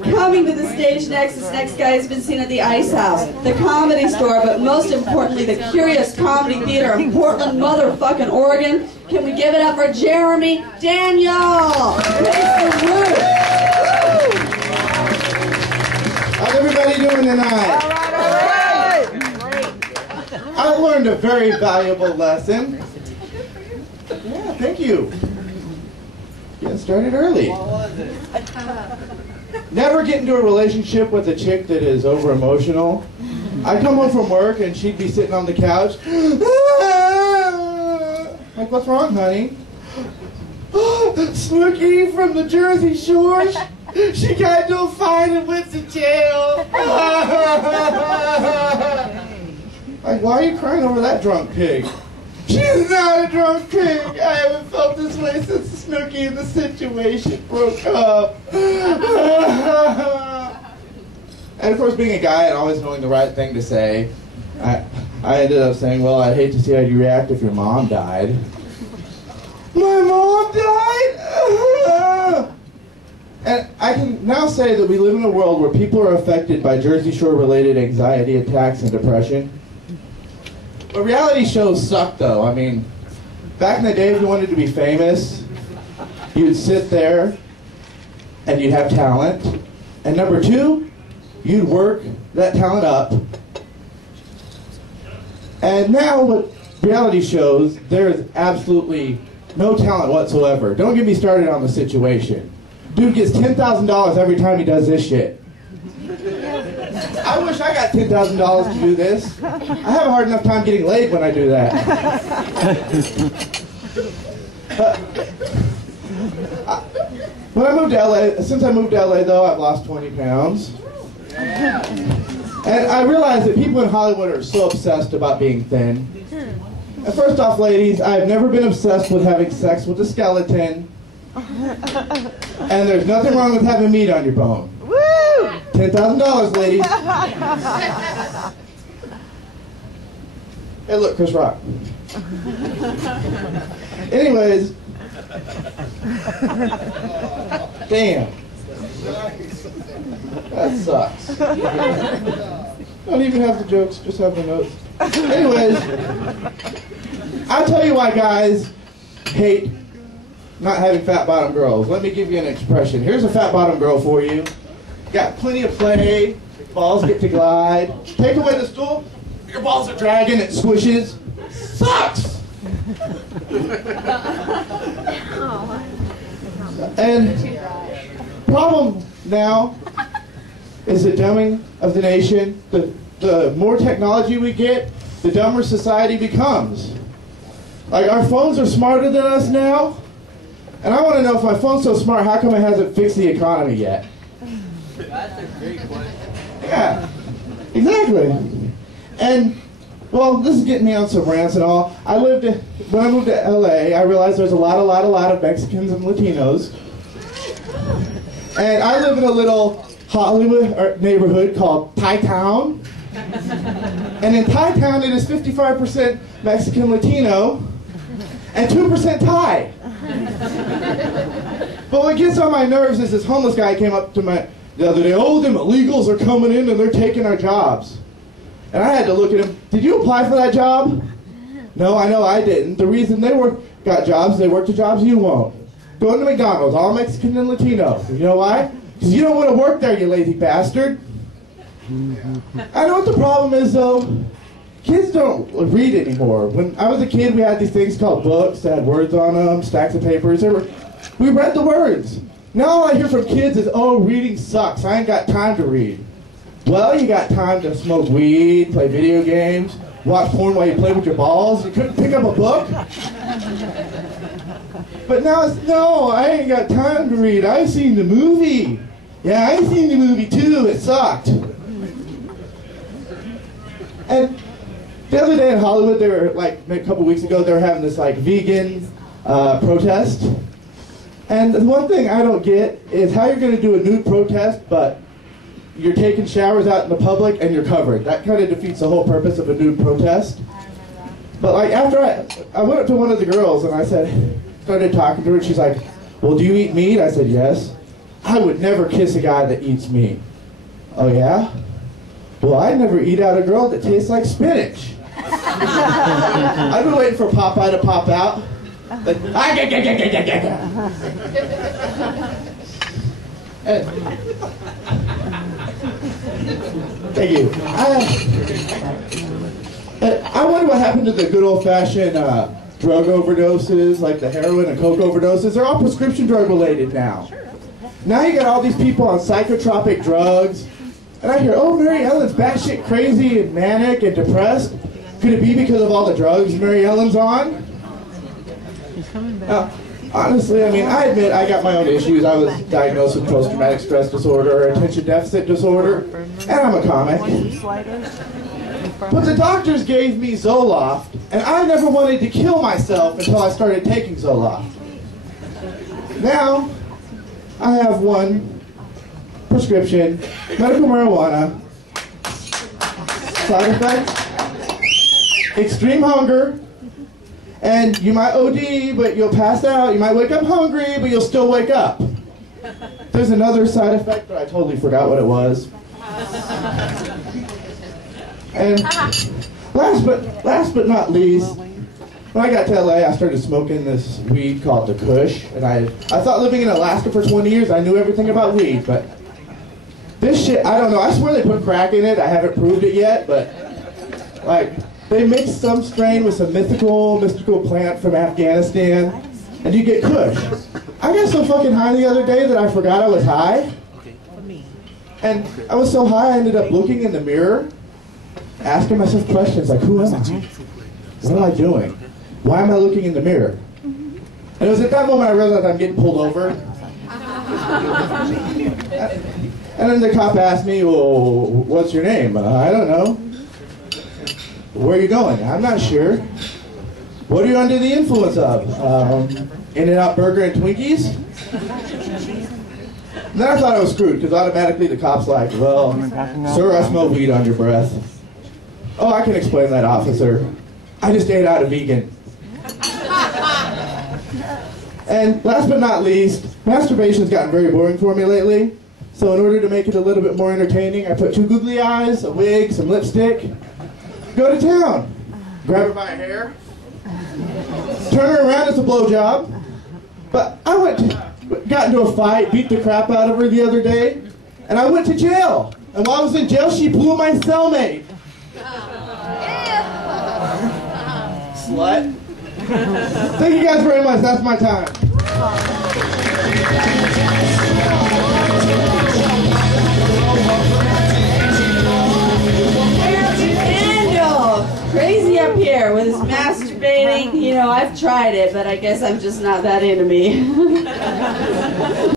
Coming to the stage next, this next guy has been seen at the Ice House, the Comedy Store, but most importantly, the Curious Comedy Theater in Portland, motherfucking Oregon. Can we give it up for Jeremy Daniel? How's everybody doing tonight? I learned a very valuable lesson. Yeah, thank you. Getting started early. What was it? Never get into a relationship with a chick that is over emotional. I'd come home from work and she'd be sitting on the couch. Like, what's wrong, honey? Snooki from the Jersey Shore. She got into a fight and went to jail. Like, why are you crying over that drunk pig? She's not a drunk pig. I haven't felt this way since Snooki and the situation broke up. And of course, being a guy and always knowing the right thing to say, I ended up saying, well, I'd hate to see how you react if your mom died. My mom died? And I can now say that we live in a world where people are affected by Jersey Shore-related anxiety attacks and depression. But reality shows suck, though. I mean, back in the day, if you wanted to be famous, you'd sit there and you'd have talent. And number two, you'd work that talent up. And now with reality shows, there's absolutely no talent whatsoever. Don't get me started on the situation. Dude gets $10,000 every time he does this shit. I wish I got $10,000 to do this. I have a hard enough time getting laid when I do that. When I moved to LA, since I moved to LA though, I've lost 20 pounds. And I realize that people in Hollywood are so obsessed about being thin. And first off, ladies, I've never been obsessed with having sex with a skeleton. And there's nothing wrong with having meat on your bone. $10,000, ladies. Hey, look, Chris Rock. Anyways. Damn. That sucks. Don't even have the jokes, just have the notes. Anyways, I'll tell you why guys hate not having fat bottom girls. Let me give you an expression. Here's a fat bottom girl for you. Got plenty of play, balls get to glide. Take away the stool, your balls are dragging, it swishes. Sucks! And problem now is the dumbing of the nation. The more technology we get, the dumber society becomes. Like, our phones are smarter than us now. And I want to know, if my phone's so smart, how come it hasn't fixed the economy yet? That's a great question. Yeah, exactly. And, well, this is getting me on some rants and all. When I moved to LA, I realized there's a lot of Mexicans and Latinos. And I live in a little Hollywood neighborhood called Thai Town. And in Thai Town, it is 55% Mexican Latino and 2% Thai. But what gets on my nerves is this homeless guy came up to me the other day. Oh, them illegals are coming in and they're taking our jobs. And I had to look at him. Did you apply for that job? No, I know I didn't. The reason they got jobs, they work the jobs you won't. Go to McDonald's, all Mexican and Latino. You know why? Because you don't want to work there, you lazy bastard. I know what the problem is, though. Kids don't read anymore. When I was a kid, we had these things called books that had words on them, stacks of papers. We read the words. Now all I hear from kids is, oh, reading sucks. I ain't got time to read. Well, you got time to smoke weed, play video games, watch porn while you play with your balls. You couldn't pick up a book? But now it's, no, I ain't got time to read. I seen the movie. Yeah, I seen the movie too. It sucked. And the other day in Hollywood, they were like a couple weeks ago, they were having this like vegan protest. And the one thing I don't get is how you're going to do a nude protest, but you're taking showers out in the public and you're covered. That kind of defeats the whole purpose of a nude protest. But like after I went up to one of the girls and I started talking to her, and she's like, well, do you eat meat? I said, yes. I would never kiss a guy that eats meat. Oh yeah? Well, I'd never eat out a girl that tastes like spinach. I've been waiting for Popeye to pop out. But, thank you. I wonder what happened to the good old-fashioned drug overdoses, like the heroin and coke overdoses. They're all prescription drug related now. Now you got all these people on psychotropic drugs. And I hear, oh, Mary Ellen's batshit crazy and manic and depressed. Could it be because of all the drugs Mary Ellen's on? Honestly, I mean, I admit I got my own issues. I was diagnosed with post-traumatic stress disorder, attention deficit disorder, and I'm a comic. But the doctors gave me Zoloft, and I never wanted to kill myself until I started taking Zoloft. Now, I have one prescription, medical marijuana, side effects, extreme hunger, and you might OD, but you'll pass out. You might wake up hungry, but you'll still wake up. There's another side effect, but I totally forgot what it was. And last but not least, when I got to LA, I started smoking this weed called the Kush. And I thought living in Alaska for 20 years, I knew everything about weed, but this shit, I don't know. I swear they put crack in it. I haven't proved it yet, but like, they mixed some strain with some mystical plant from Afghanistan, and you get Kush. I got so fucking high the other day that I forgot I was high. And I was so high I ended up looking in the mirror, asking myself questions like, who am I? What am I doing? Why am I looking in the mirror? And it was at that moment I realized I'm getting pulled over. And then the cop asked me, well, what's your name? I don't know. Where are you going? I'm not sure. What are you under the influence of? In-N-Out Burger and Twinkies? And then I thought I was screwed, because automatically the cop's like, well, sir, I smell weed on your breath. Oh, I can explain that, officer. I just ate out a vegan. And last but not least, masturbation's gotten very boring for me lately. So in order to make it a little bit more entertaining, I put 2 googly eyes, a wig, some lipstick, go to town, grab her by her hair, turn her around, it's a blowjob. But I got into a fight, beat the crap out of her the other day, and I went to jail. And while I was in jail, she blew my cellmate. Slut. Thank you guys very much. That's my time. Daniel, crazy up here with his masturbating. You know, I've tried it, but I guess I'm just not that into me.